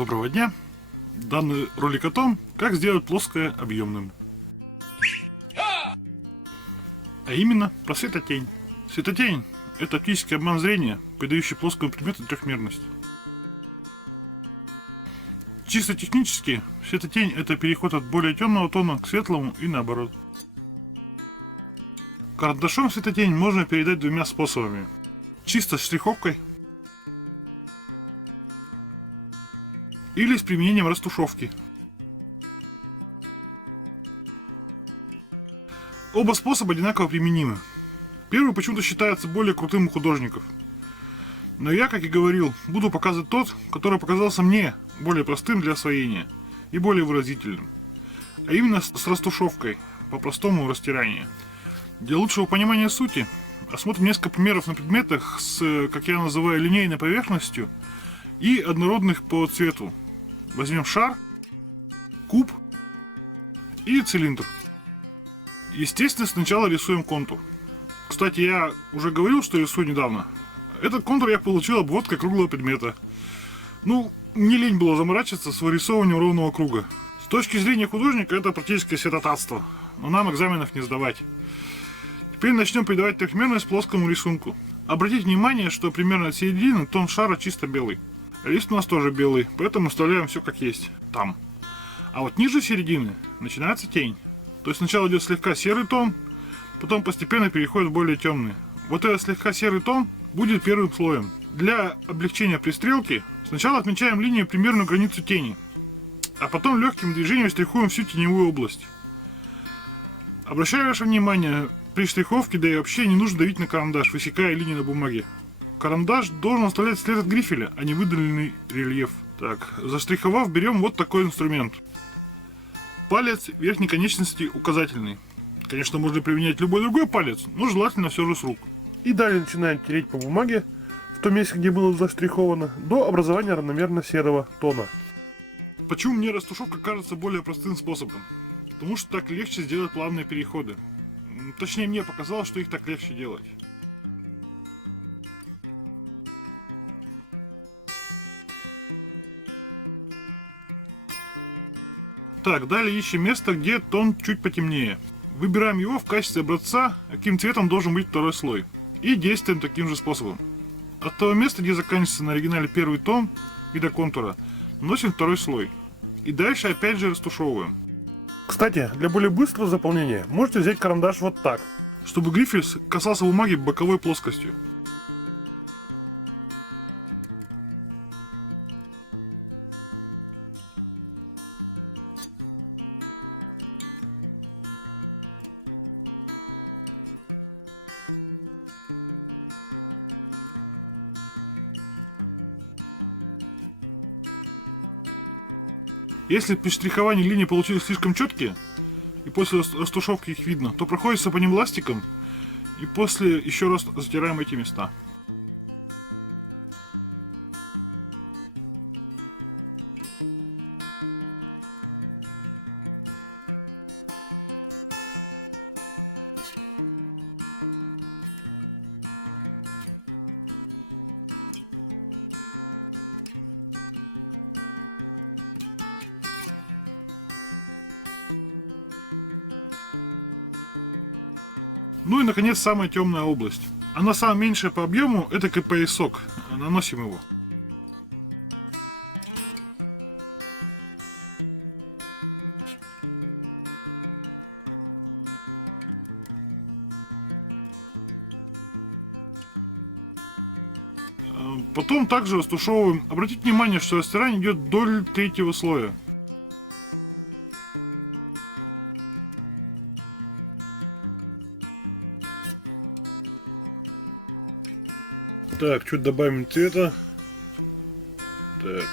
Доброго дня! Данный ролик о том, как сделать плоское объемным. А именно про светотень. Светотень – это оптический обман зрения, придающий плоскому предмету трехмерность. Чисто технически, светотень – это переход от более темного тона к светлому и наоборот. Карандашом светотень можно передать двумя способами. Чисто штриховкой или с применением растушевки. Оба способа одинаково применимы. Первый почему-то считается более крутым у художников. Но я, как и говорил, буду показывать тот, который показался мне более простым для освоения и более выразительным. А именно с растушевкой, по-простому растирание. Для лучшего понимания сути осмотрим несколько примеров на предметах с, как я называю, линейной поверхностью и однородных по цвету. Возьмем шар, куб и цилиндр. Естественно, сначала рисуем контур. Кстати, я уже говорил, что рисую недавно. Этот контур я получил обводкой круглого предмета. Ну, мне лень было заморачиваться с вырисовыванием ровного круга. С точки зрения художника это практически святотатство, но нам экзаменов не сдавать. Теперь начнем придавать трехмерность плоскому рисунку. Обратите внимание, что примерно от середины тон шара чисто белый. Лист у нас тоже белый, поэтому оставляем все как есть, там. А вот ниже середины начинается тень. То есть сначала идет слегка серый тон, потом постепенно переходит в более темный. Вот этот слегка серый тон будет первым слоем. Для облегчения пристрелки сначала отмечаем линию примерную границу тени, а потом легким движением штрихуем всю теневую область. Обращаю ваше внимание, при штриховке, да и вообще не нужно давить на карандаш, высекая линии на бумаге. Карандаш должен оставлять след от грифеля, а не выдаленный рельеф. Так, заштриховав, берем вот такой инструмент. Палец верхней конечности указательный. Конечно, можно применять любой другой палец, но желательно все же с рук. И далее начинаем тереть по бумаге, в том месте, где было заштриховано, до образования равномерно серого тона. Почему мне растушевка кажется более простым способом? Потому что так легче сделать плавные переходы. Точнее, мне показалось, что их так легче делать. Так, далее ищем место, где тон чуть потемнее. Выбираем его в качестве образца, каким цветом должен быть второй слой. И действуем таким же способом. От того места, где заканчивается на оригинале первый тон и до контура, наносим второй слой. И дальше опять же растушевываем. Кстати, для более быстрого заполнения можете взять карандаш вот так, чтобы грифель касался бумаги боковой плоскостью. Если при штриховании линии получились слишком четкие, и после растушевки их видно, то проходится по ним ластиком, и после еще раз затираем эти места. Ну и наконец самая темная область. Она самая меньшая по объему, это поясок. Наносим его. Потом также растушевываем. Обратите внимание, что растирание идет вдоль третьего слоя. Так, чуть добавим цвета. Так.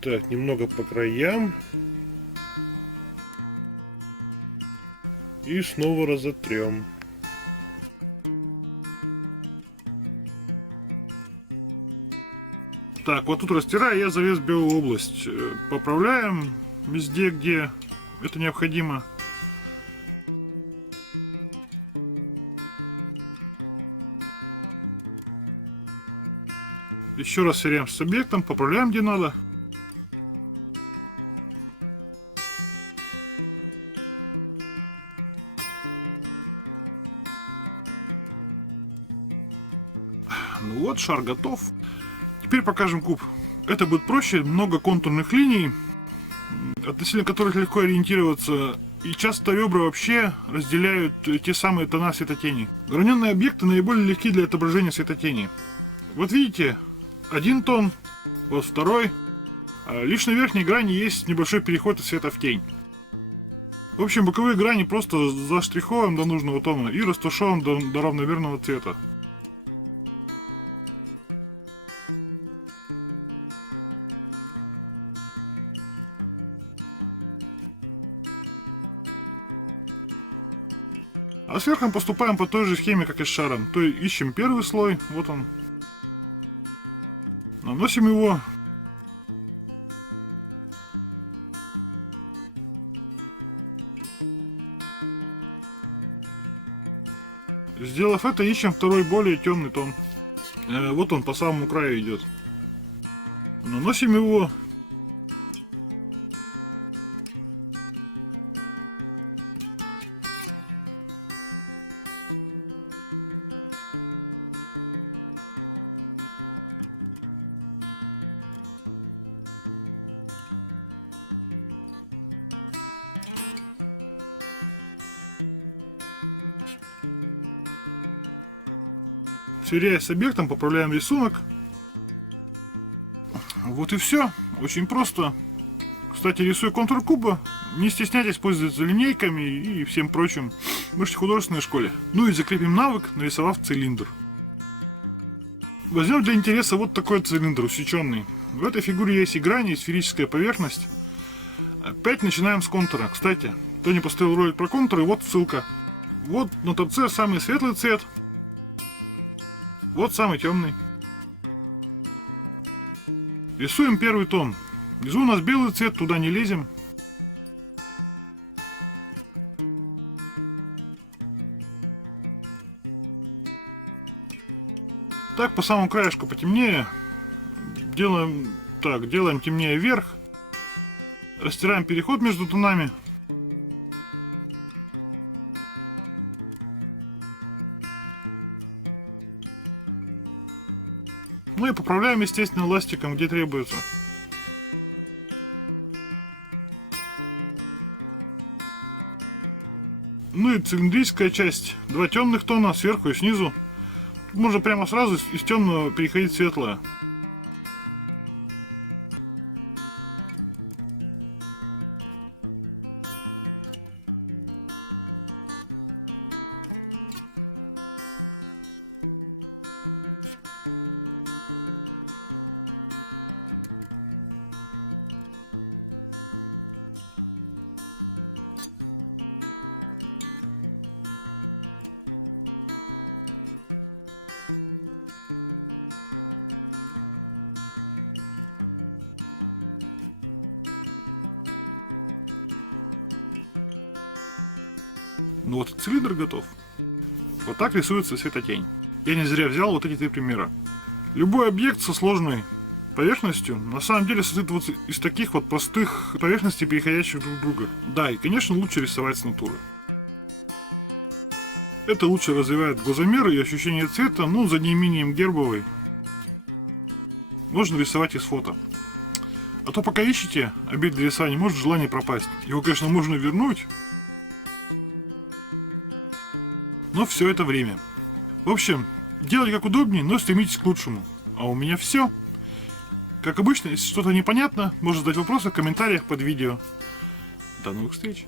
Так, немного по краям. И снова разотрем. Так, вот тут растираю я завес белую область. Поправляем везде, где это необходимо. Еще раз сверяем с объектом, поправляем где надо. Ну вот, шар готов. Теперь покажем куб. Это будет проще, много контурных линий, относительно которых легко ориентироваться. И часто ребра вообще разделяют те самые тона светотени. Граненные объекты наиболее легки для отображения светотени. Вот видите, один тон, вот второй. Лишь на верхней грани есть небольшой переход из света в тень. В общем, боковые грани просто заштриховываем до нужного тона и растушевываем до равномерного цвета. А сверху поступаем по той же схеме, как и с шаром. То есть ищем первый слой, вот он. Наносим его. Сделав это, ищем второй более темный тон. Вот он по самому краю идет. Наносим его. Сверяясь с объектом, поправляем рисунок. Вот и все. Очень просто. Кстати, рисуя контур куба, не стесняйтесь пользоваться линейками и всем прочим. Мы же в художественной школе. Ну и закрепим навык, нарисовав цилиндр. Возьмем для интереса вот такой цилиндр, усеченный. В этой фигуре есть и грани, и сферическая поверхность. Опять начинаем с контура. Кстати, кто не поставил ролик про контуры, вот ссылка. Вот на торце самый светлый цвет. Вот самый темный. Рисуем первый тон. Внизу у нас белый цвет, туда не лезем. Так, по самому краешку потемнее. Делаем темнее вверх. Растираем переход между тонами. Ну и поправляем, естественно, ластиком, где требуется. Ну и цилиндрическая часть. Два темных тона сверху и снизу. Тут можно прямо сразу из темного переходить в светлое. Ну вот, цилиндр готов. Вот так рисуется светотень. Я не зря взял вот эти три примера. Любой объект со сложной поверхностью на самом деле состоит вот из таких вот простых поверхностей, переходящих друг в друга. Да, и конечно лучше рисовать с натуры. Это лучше развивает глазомер и ощущение цвета, ну за неимением гербовой. Можно рисовать из фото. А то пока ищете объект для рисования, может желание пропасть. Его, конечно, можно вернуть. Но все это время. В общем, делайте как удобнее, но стремитесь к лучшему. А у меня все. Как обычно, если что-то непонятно, можно задать вопросы в комментариях под видео. До новых встреч!